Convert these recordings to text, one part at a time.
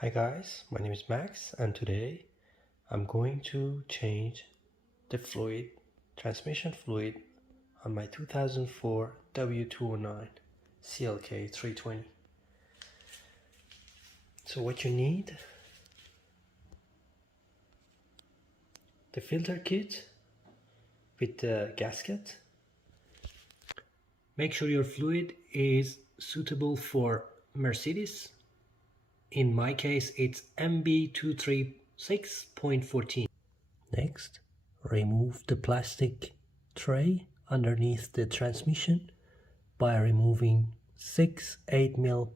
Hi guys, my name is Max and today I'm going to change the transmission fluid on my 2004 W209 CLK 320. So what you need: the filter kit with the gasket. Make sure your fluid is suitable for Mercedes. In my case it's MB236.14. Next, remove the plastic tray underneath the transmission by removing 6 8mm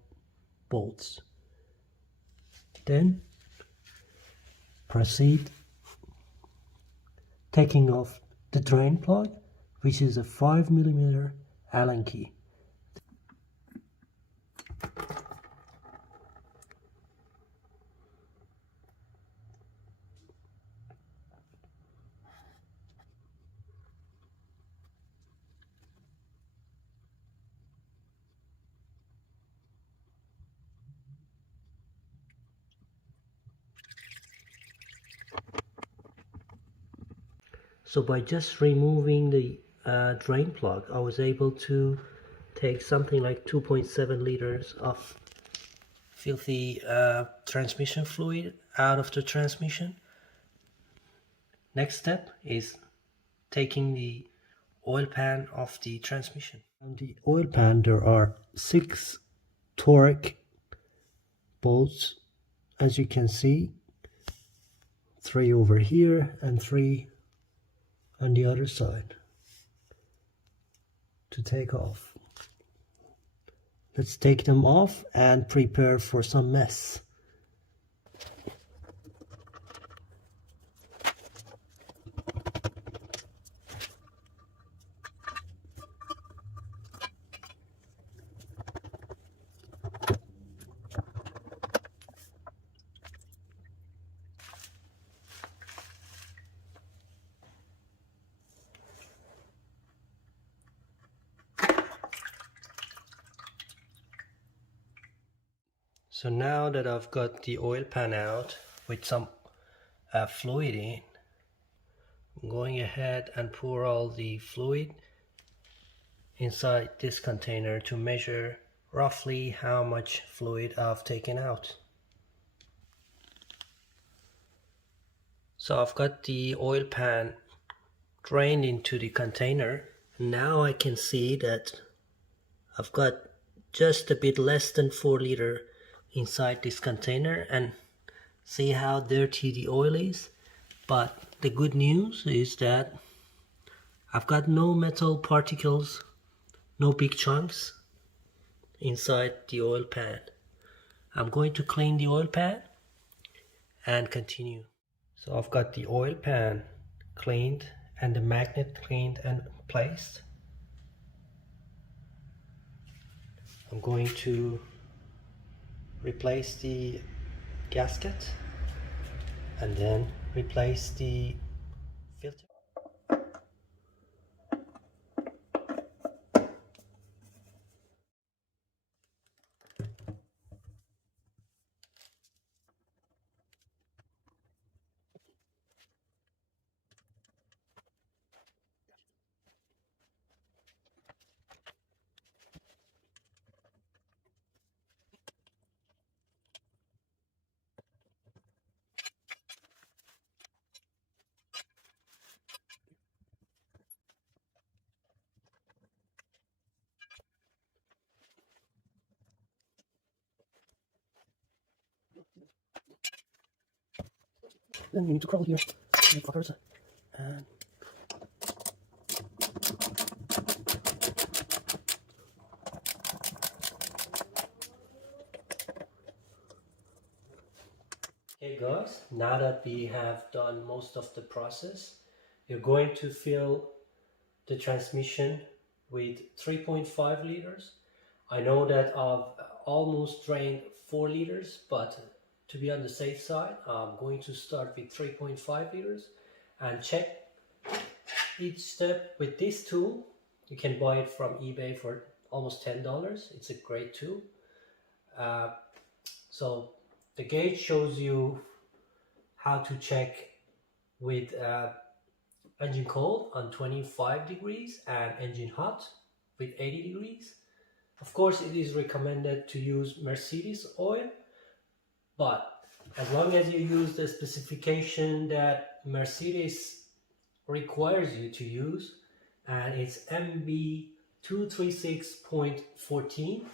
bolts. Then proceed taking off the drain plug, which is a 5mm Allen key. So by just removing the drain plug, I was able to take something like 2.7 liters of filthy transmission fluid out of the transmission. Next step is taking the oil pan off the transmission. On the oil pan there are 6 torque bolts, as you can see, 3 over here and 3 on the other side to take off. Let's take them off and prepare for some mess. So now that I've got the oil pan out with some fluid in, I'm going ahead and pour all the fluid inside this container to measure roughly how much fluid I've taken out. So I've got the oil pan drained into the container. Now I can see that I've got just a bit less than 4 liters inside this container, and see how dirty the oil is. But the good news is that I've got no metal particles, no big chunks inside the oil pan. I'm going to clean the oil pan and continue. So I've got the oil pan cleaned and the magnet cleaned and placed. I'm going to replace the gasket and then replace the filter. Then you need to crawl here, fuckers. And okay guys, now that we have done most of the process, you're going to fill the transmission with 3.5 liters. I know that I've almost drained 4 liters, but to be on the safe side, I'm going to start with 3.5 liters and check each step with this tool. You can buy it from eBay for almost $10. It's a great tool. So The gauge shows you how to check with engine cold on 25 degrees and engine hot with 80 degrees. Of course, it is recommended to use Mercedes oil, but as long as you use the specification that Mercedes requires you to use, and it's MB236.14.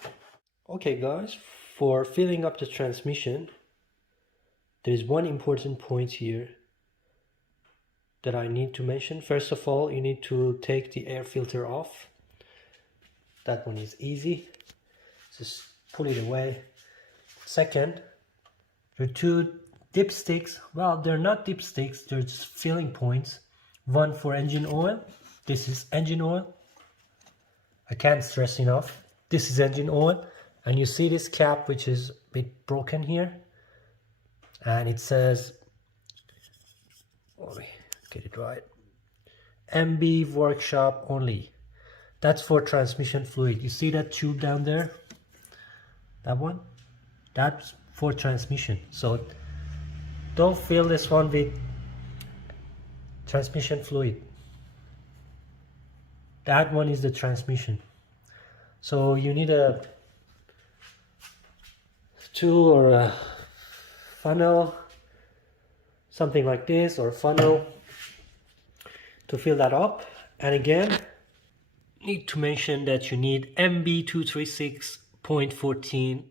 Okay guys, for filling up the transmission, there is one important point here that I need to mention. First of all, you need to take the air filter off. That one is easy. Just pull it away. Second, your two dipsticks, well, they're not dipsticks, they're just filling points. One for engine oil. This is engine oil. I can't stress enough. This is engine oil. And you see this cap, which is a bit broken here. And it says, let me get it right, MB workshop only. That's for transmission fluid. You see that tube down there? That one? That's for transmission. So don't fill this one with transmission fluid. That one is the transmission. So you need a tool or a funnel, something like this, or a funnel to fill that up. And again, need to mention that you need MB236.14